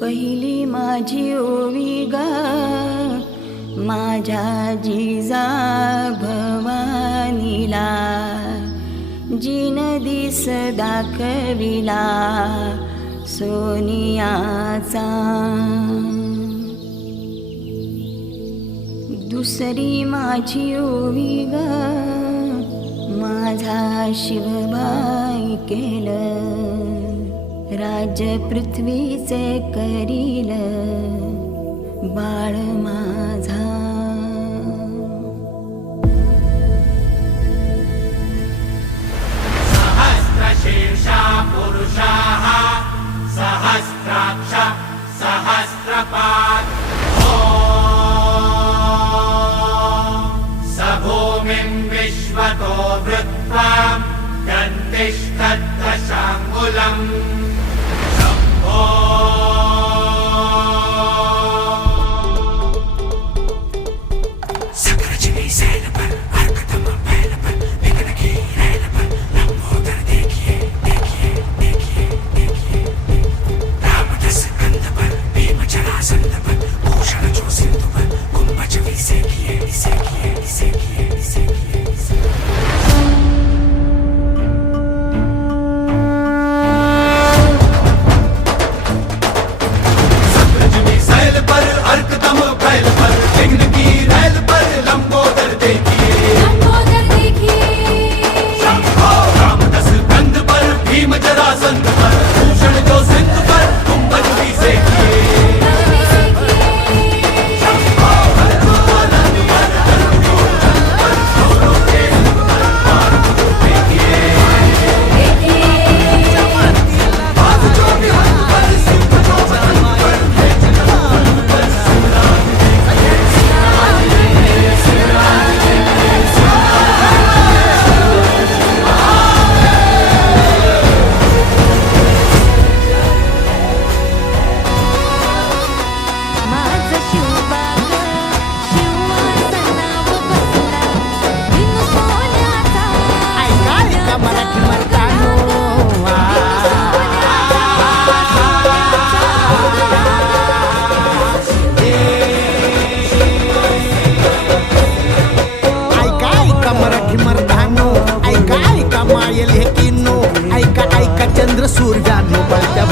पहिली माझी ओवी गा माझ्या जिजा भवानीला. जिन दिस दाखविला सोनियाचा. दुसरी माझी ओवी गा माझा शिवबाई केलं. राज पृथ्वी से करील बाळ माझा. सहस्रशीर्षा पुरुषाः सहस्राक्ष सहस्रपात् स भूमिं विश्वतो मृत्वा दन्तिस्तद्वशालम् Oh. चंद्र सूर्यानो बळत्या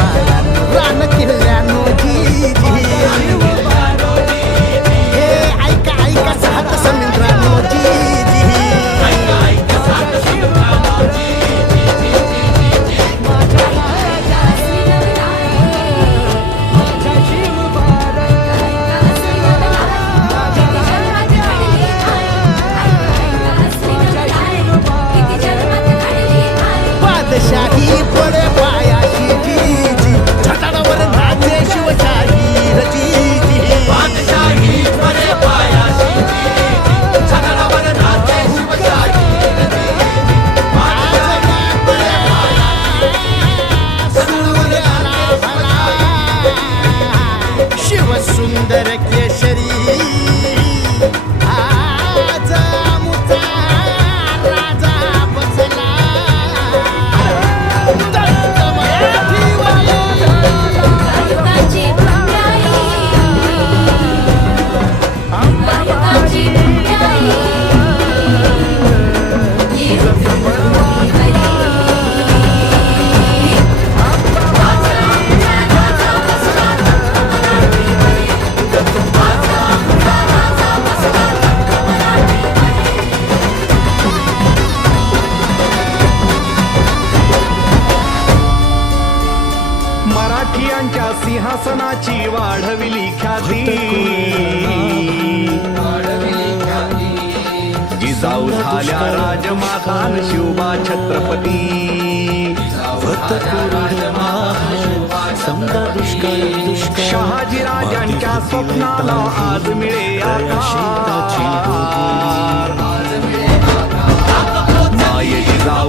यांच्या सिंहासनाची वाढविली ख्याती जिजाऊ झाल्या राजमाता शिवबा छत्रपती. शहाजी राजांच्या स्वप्नाला आज मिळे आकार. माय जिजाऊ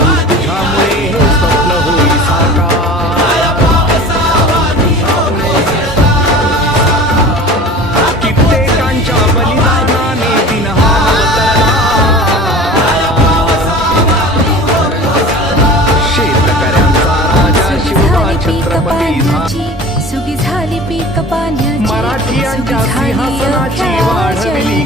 पाण्याची सुगी झाली पीक पाण्याची मराठी सिंहासनाची वाढली